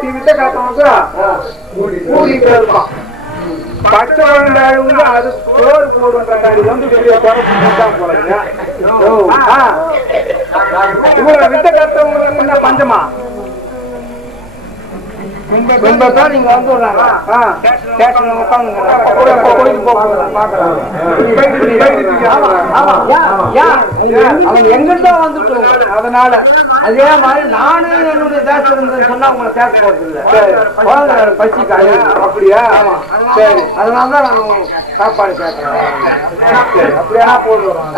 போட்டி வித்த காத்தவங்க கூட்டிட்டு இருப்பான். பச்சை குழந்தை அது சோறு போடுறதாடி வந்து வெளியே குறைச்சி போலங்க. இவ்வளவு வித்த காத்தவங்களுக்கு என்ன பஞ்சமா? தான் நீங்க வந்து எங்கிட்ட வந்துட்டு அதனால அதே மாதிரி நானும் என்னுடைய தேசம் இருந்தேன்னு சொன்னா உங்களை சேர்த்து போறது இல்லை. பசிக்கு அப்படியா? சரி, அதனாலதான் நான் சாப்பாடு கேட்கிறேன். சரி, அப்படியா போடுறோம்.